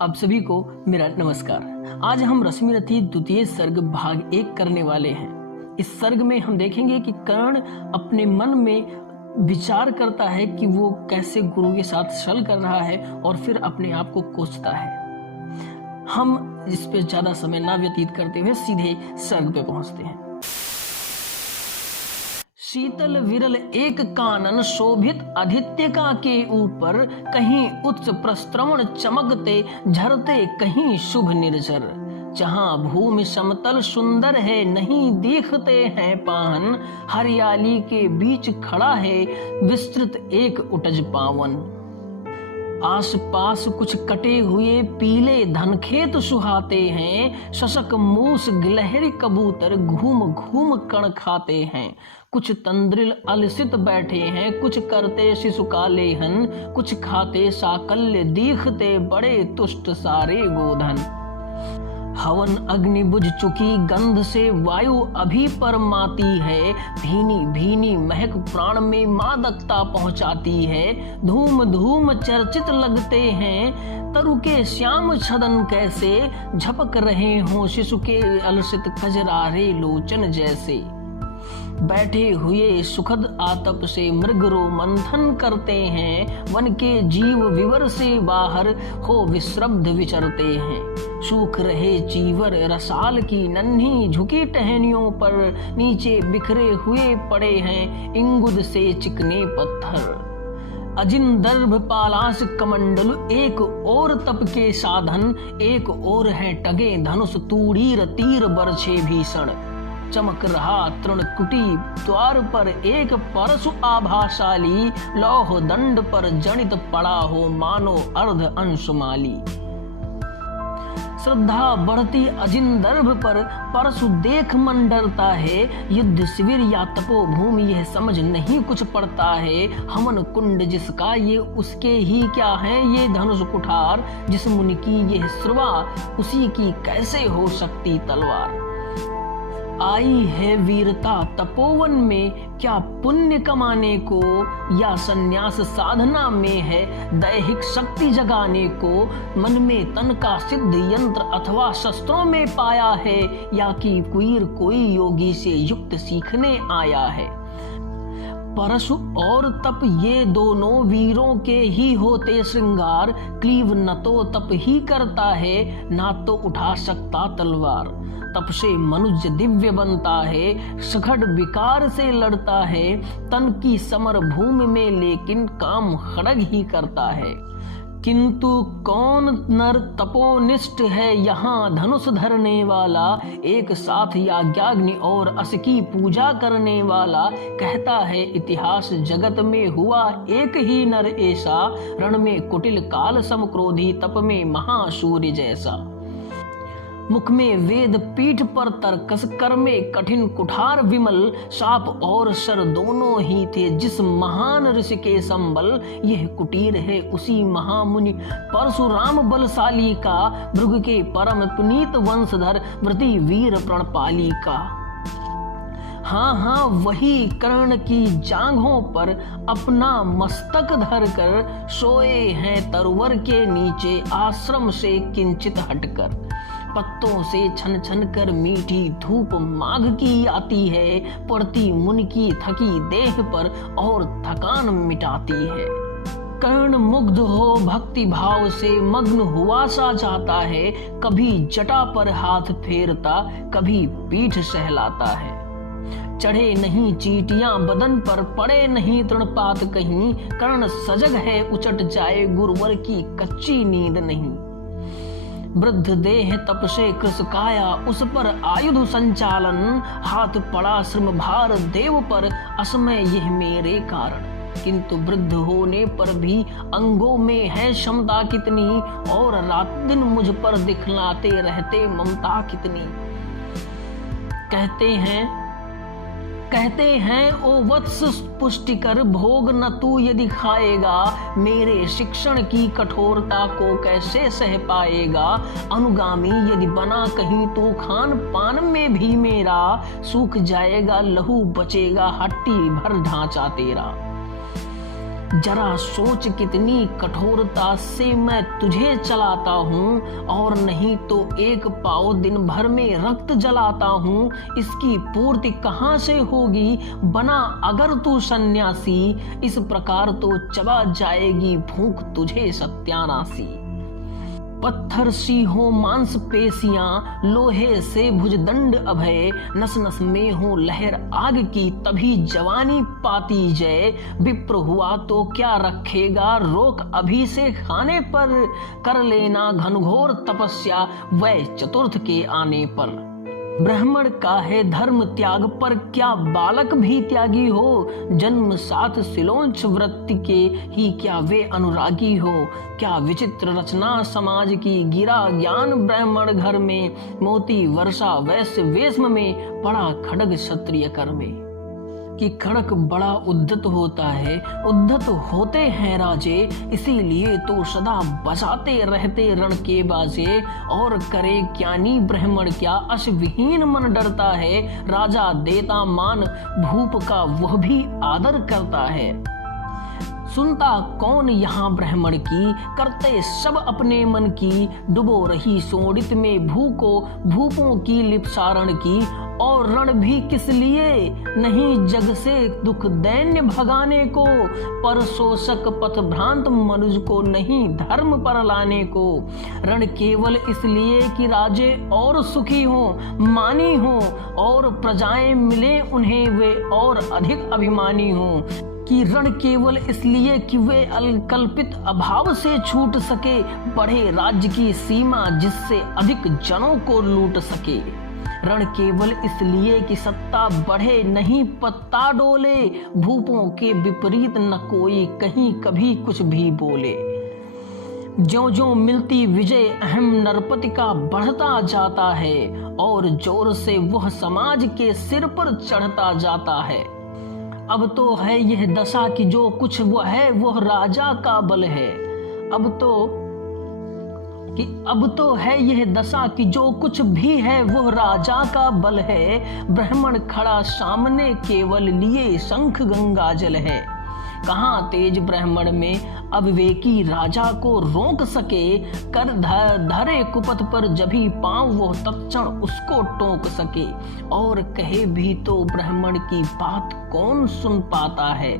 आप सभी को मेरा नमस्कार। आज हम रश्मिरथी द्वितीय सर्ग भाग 1 करने वाले हैं। इस सर्ग में हम देखेंगे कि कर्ण अपने मन में विचार करता है कि वो कैसे गुरु के साथ छल कर रहा है और फिर अपने आप को कोसता है। हम इस पे ज्यादा समय ना व्यतीत करते हुए सीधे सर्ग पे पहुंचते हैं। शीतल विरल एक कानन शोभित आदित्यका के ऊपर, कहीं उच्च प्रस्त्रवण चमकते झरते कहीं शुभ निर्झर। जहाँ भूमि समतल सुंदर है नहीं दिखते हैं पाहन, हरियाली के बीच खड़ा है विस्तृत एक उटज पावन। आस पास कुछ कटे हुए पीले धनखेत सुहाते हैं, शशक मूस गिलहरी कबूतर घूम घूम कण खाते हैं। कुछ तंद्रिल अलसित बैठे हैं, कुछ करते शिशु का लेहन, कुछ खाते साकल्य दीखते बड़े तुष्ट सारे गोधन। हवन अग्नि बुझ चुकी गंध से वायु अभी परमाती है, भीनी भीनी महक प्राण में मादकता पहुंचाती है। धूम धूम चर्चित लगते हैं तरु के श्याम छदन, कैसे झपक रहे हों शिशु के अलसित कजरारे लोचन जैसे। बैठे हुए सुखद आतप से मृगरो मंथन करते हैं, वन के जीव विवर से बाहर हो विश्रब्ध विचरते हैं। सूख रहे चीवर रसाल की नन्ही झुकी टहनियों पर, नीचे बिखरे हुए पड़े हैं इंगुद से चिकने पत्थर। अजिंदर्भ पालास कमंडल एक और तप के साधन, एक और है टगे धनुष तूड़ीर तीर बरछे भीषण। चमक रहा तृणकुटी द्वार पर एक परशु आभाशाली, लौह दंड पर जनित पड़ा हो मानो अर्ध अंशुमाली। श्रद्धा बढ़ती अजिंदर्भ पर परशु देख मन डरता है, युद्ध शिविर या तपोभूमि यह समझ नहीं कुछ पड़ता है। हमन कुंड जिसका ये उसके ही क्या है, ये धनुष कुठार जिस मुनि की यह श्रुवा उसी की कैसे हो सकती तलवार। आई है वीरता तपोवन में क्या पुण्य कमाने को, या संन्यास साधना में है दैहिक शक्ति जगाने को। मन में तन का सिद्ध यंत्र अथवा शस्त्रों में पाया है, या कि कोई योगी से युक्त सीखने आया है। परशु और तप ये दोनों वीरों के ही होते श्रृंगार, क्लीव न तो तप ही करता है ना तो उठा सकता तलवार। तप से मनुष्य दिव्य बनता है, सखड़ विकार से लड़ता है, तन की समर भूमि में लेकिन काम खड़ग ही करता है। किंतु कौन नर तपोनिष्ठ है यहाँ धनुष धरने वाला, एक साथ याज्ञाग्नि और अस की पूजा करने वाला। कहता है इतिहास जगत में हुआ एक ही नर ऐसा, रण में कुटिल काल सम क्रोधी तप में महासूर्य जैसा। मुख में वेद पीठ पर तर्कस, कर में कठिन कुठार विमल। साप और सर दोनों ही थे जिस महान ऋषि के संबल। यह कुटीर है उसी महामुनि परशुराम बलशाली का, भृगु के परम पुनीत वंशधर व्रति वीर प्रणपाली का। हाँ वही कर्ण की जांघों पर अपना मस्तक धर कर, सोए हैं तरुवर के नीचे आश्रम से किंचित हटकर। पत्तों से छन छन कर मीठी धूप माघ की आती है, पड़ती मुनि की थकी देह पर और थकान मिटाती है। कर्ण मुग्ध हो भक्ति भाव से मग्न हुआ सा जाता है, कभी जटा पर हाथ फेरता कभी पीठ सहलाता है। चढ़े नहीं चीटियां बदन पर, पड़े नहीं तृणपात कहीं, कर्ण सजग है उचट जाए गुरुवर की कच्ची नींद नहीं। वृद्ध देह तप से कृश काया उस पर आयुध संचालन, हाथ पड़ा श्रम भार देव पर असमय यह मेरे कारण। किंतु वृद्ध होने पर भी अंगों में है क्षमता कितनी, और रात दिन मुझ पर दिखलाते रहते ममता कितनी। कहते हैं ओ वत्स पुष्टिकर भोग न तू यदि खाएगा, मेरे शिक्षण की कठोरता को कैसे सह पाएगा। अनुगामी यदि बना कहीं तू खान पान में भी मेरा, सूख जाएगा लहू बचेगा हट्टी भर ढांचा तेरा। जरा सोच कितनी कठोरता से मैं तुझे चलाता हूँ, और नहीं तो एक पाव दिन भर में रक्त जलाता हूँ। इसकी पूर्ति कहाँ से होगी बना अगर तू सन्यासी, इस प्रकार तो चबा जाएगी भूख तुझे सत्यानाशी। पत्थर सी हो मांस पेशियां, लोहे से भुजदंड अभय, नस नस में हो लहर आग की, तभी जवानी पाती जय। विप्र हुआ तो क्या रखेगा रोक अभी से खाने पर, कर लेना घनघोर तपस्या वै चतुर्थ के आने पर। ब्राह्मण का है धर्म त्याग पर क्या बालक भी त्यागी हो, जन्म साथ सिलोंच वृत्ति के ही क्या वे अनुरागी हो। क्या विचित्र रचना समाज की, गिरा ज्ञान ब्राह्मण घर में, मोती वर्षा वैश्य वेश्म में, पड़ा खड्ग क्षत्रिय कर में। कि खड़क बड़ा उद्धत होता है, उद्धत होते हैं राजे, इसीलिए तो सदा बजाते रहते रण के बाजे। और करे ज्ञानी ब्राह्मण क्या, अश्वहीन मन डरता है, राजा देता मान भूप का वह भी आदर करता है। सुनता कौन यहाँ ब्राह्मण की, करते सब अपने मन की, डुबो रही सोडित में भूको भूपों की लिपसारण की। और रण भी किस लिए नहीं जग से दुख दैन्य भगाने को, पर शोषक पथ भ्रांत मनुज को नहीं धर्म पर लाने को। रण केवल इसलिए कि राजे और सुखी हों मानी हों, और प्रजाएं मिले उन्हें वे और अधिक अभिमानी हों। कि रण केवल इसलिए कि वे अल्कल्पित अभाव से छूट सके, बढ़े राज्य की सीमा जिससे अधिक जनों को लूट सके। रण केवल इसलिए कि सत्ता बढ़े नहीं पत्ता डोले, भूपों के विपरीत न कोई कहीं कभी कुछ भी बोले। ज्यों ज्यों मिलती विजय अहम नरपति का बढ़ता जाता है, और जोर से वह समाज के सिर पर चढ़ता जाता है। अब तो है यह दशा कि जो कुछ वह है वह राजा का बल है। अब तो है यह दशा कि जो कुछ भी है वह राजा का बल है। ब्राह्मण खड़ा सामने केवल लिए शंख गंगा जल है। कहाँ तेज ब्राह्मण में अविवेकी राजा को रोक सके, कर धरे कुपथ पर जभी पांव वो तत्क्षण उसको टोक सके। और कहे भी तो ब्राह्मण की बात कौन सुन पाता है,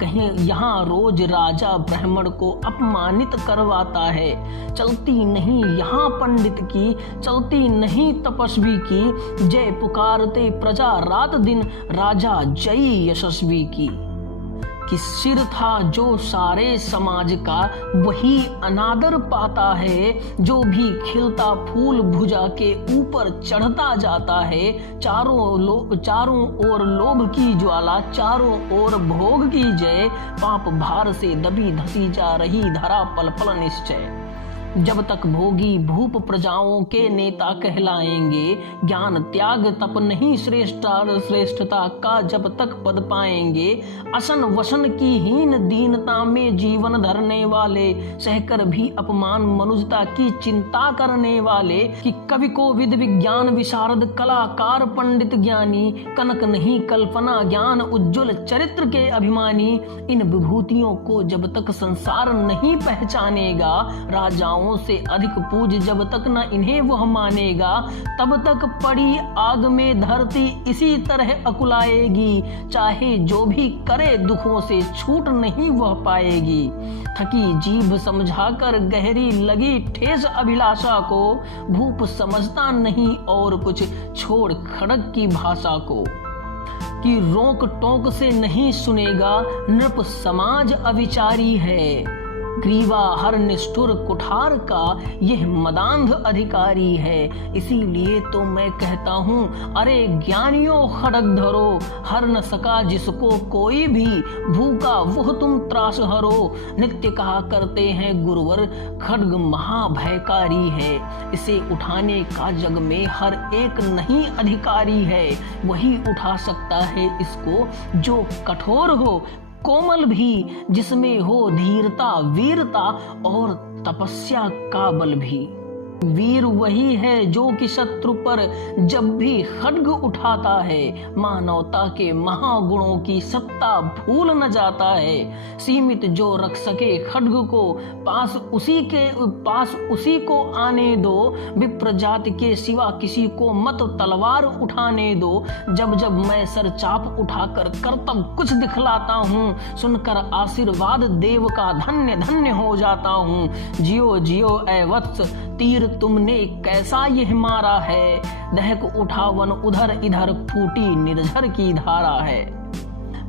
कहीं यहाँ रोज राजा ब्राह्मण को अपमानित करवाता है। चलती नहीं यहाँ पंडित की, चलती नहीं तपस्वी की, जय पुकारते प्रजा रात दिन राजा जयी यशस्वी की। कि सिर था जो सारे समाज का वही अनादर पाता है, जो भी खिलता फूल भुजा के ऊपर चढ़ता जाता है। चारों ओर लोभ की ज्वाला, चारों ओर भोग की जय, पाप भार से दबी धसी जा रही धरा पल पल निश्चय। जब तक भोगी भूप प्रजाओं के नेता कहलाएंगे, ज्ञान त्याग तप नहीं श्रेष्ठता का जब तक पद पाएंगे। असन वसन की हीन दीनता में जीवन धरने वाले, सहकर भी अपमान मनुष्यता की चिंता करने वाले। कि कवि को विद विज्ञान विशारद कलाकार पंडित ज्ञानी, कनक नहीं कल्पना ज्ञान उज्ज्वल चरित्र के अभिमानी। इन विभूतियों को जब तक संसार नहीं पहचानेगा, राजाओं से अधिक पूज जब तक न इन्हें वह मानेगा, तब तक पड़ी आग में धरती इसी तरह अकुलाएगी। चाहे जो भी करे दुखों से छूट नहीं वह पाएगी। थकी जीभ समझाकर गहरी लगी ठेस अभिलाषा को, भूप समझता नहीं और कुछ छोड़ खड़ग की भाषा को। कि रोक टोक से नहीं सुनेगा नृप समाज अविचारी है, ग्रीवा हर निष्ठुर कुठार का यह मदांध अधिकारी है। इसीलिए तो मैं कहता हूँ अरे ज्ञानियों खड्ग धरो, हर न सका जिसको कोई भी, भूखा वह तुम त्रास हरो। नित्य कहा करते हैं गुरुवर खड्ग महाभयकारी है, इसे उठाने का जग में हर एक नहीं अधिकारी है। वही उठा सकता है इसको जो कठोर हो, कोमल भी, जिसमें हो धीरता वीरता और तपस्या का बल भी। वीर वही है जो कि शत्रु पर जब भी खड्ग उठाता है, मानवता के महागुणों की सत्ता भूल न जाता है। सीमित जो रख सके खड्ग को पास उसी को आने दो, विप्र जाति के सिवा किसी को मत तलवार उठाने दो। जब जब मैं सर चाप उठाकर कर्तव्य कुछ दिखलाता हूँ, सुनकर आशीर्वाद देव का धन्य धन्य हो जाता हूँ। जियो जियो ऐ वत्स, तीर तुमने कैसा यह मारा है, दहक उठा वन उधर इधर फूटी निर्झर की धारा है।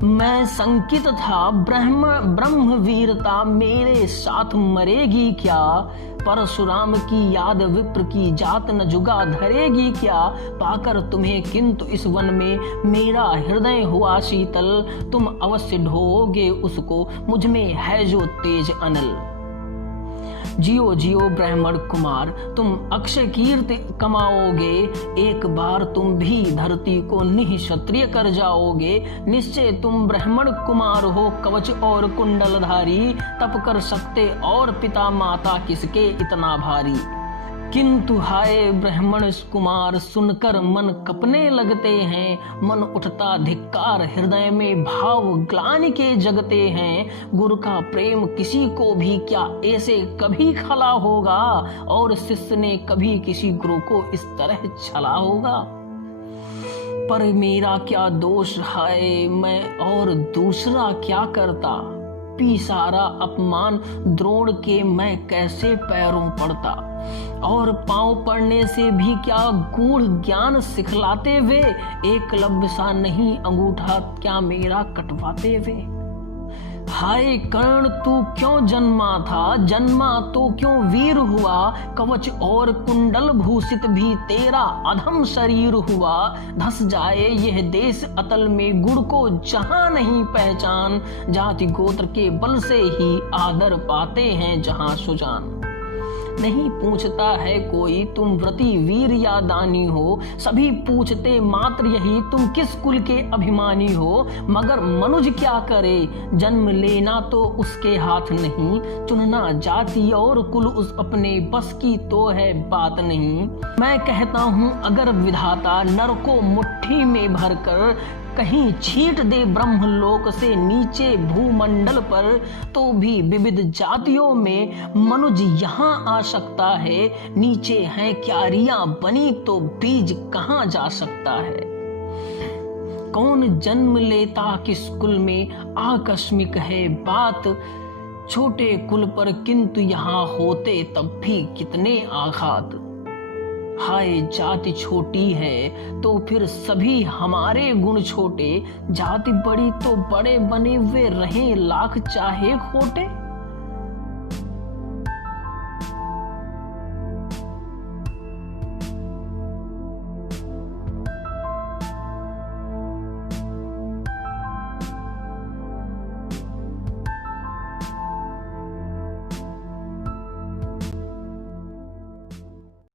मैं संकित था ब्रह्म वीरता मेरे साथ मरेगी क्या, परशुराम की याद विप्र की जात न जुगा धरेगी क्या। पाकर तुम्हें किंतु इस वन में मेरा हृदय हुआ शीतल, तुम अवश्य ढोगे उसको, मुझ में है जो तेज अनल। जियो जियो ब्राह्मण कुमार, तुम अक्षय कीर्ति कमाओगे, एक बार तुम भी धरती को निःक्षत्रिय कर जाओगे। निश्चय तुम ब्राह्मण कुमार हो कवच और कुंडलधारी, तप कर सकते और पिता माता किसके इतना भारी। किंतु हाय ब्राह्मण कुमार, सुनकर मन कपने लगते हैं, मन उठता धिक्कार हृदय में भाव ग्लानि के जगते हैं। गुरु का प्रेम किसी को भी क्या ऐसे कभी खला होगा, और शिष्य ने कभी किसी गुरु को इस तरह छला होगा। पर मेरा क्या दोष है, मैं और दूसरा क्या करता, पी सारा अपमान द्रोण के मैं कैसे पैरों पड़ता। और पांव पड़ने से भी क्या गूढ़ ज्ञान सिखलाते वे, एकलव्य सा नहीं अंगूठा क्या मेरा कटवाते वे। हाय कर्ण तू क्यों जन्मा तो क्यों वीर हुआ, कवच और कुंडल भूषित भी तेरा अधम शरीर हुआ। धस जाए यह देश अतल में गुण को जहां नहीं पहचान, जाति गोत्र के बल से ही आदर पाते हैं जहां सुजान। नहीं पूछता है कोई तुम व्रती वीर या दानी हो, सभी पूछते मात्र यही तुम किस कुल के अभिमानी हो। मगर मनुज क्या करे, जन्म लेना तो उसके हाथ नहीं, चुनना जाति और कुल उस अपने बस की तो है बात नहीं। मैं कहता हूँ अगर विधाता नर को मुट्ठी में भरकर कहीं छींट दे ब्रह्मलोक से नीचे भूमंडल पर, तो भी विविध जातियों में मनुज यहाँ आ सकता है। नीचे हैं क्यारियां बनी तो बीज कहाँ जा सकता है। कौन जन्म लेता किस कुल में आकस्मिक है बात, छोटे कुल पर किंतु यहाँ होते तब भी कितने आघात। हाय जाति छोटी है तो फिर सभी हमारे गुण छोटे, जाति बड़ी तो बड़े बने हुए रहे लाख चाहे खोटे।